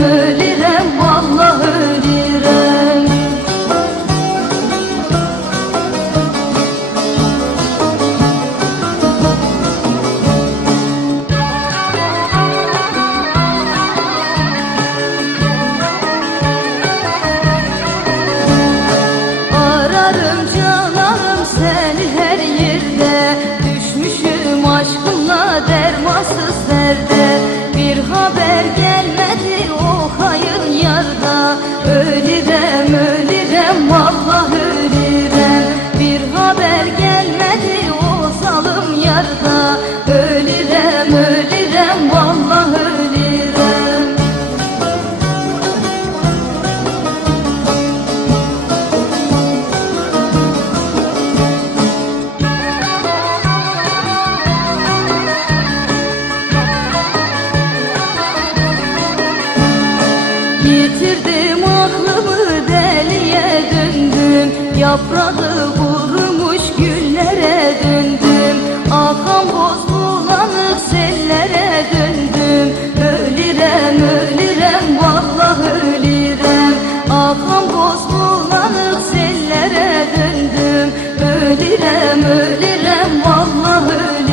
yanı Yitirdim aklımı deliye döndüm. Yaprağı kurumuş güllere döndüm. Akan boz bulanık sellere döndüm. Ölürem ölürem vallahi ölürem Akan boz bulanık sellere döndüm. Ölürem ölürem vallahi ölürem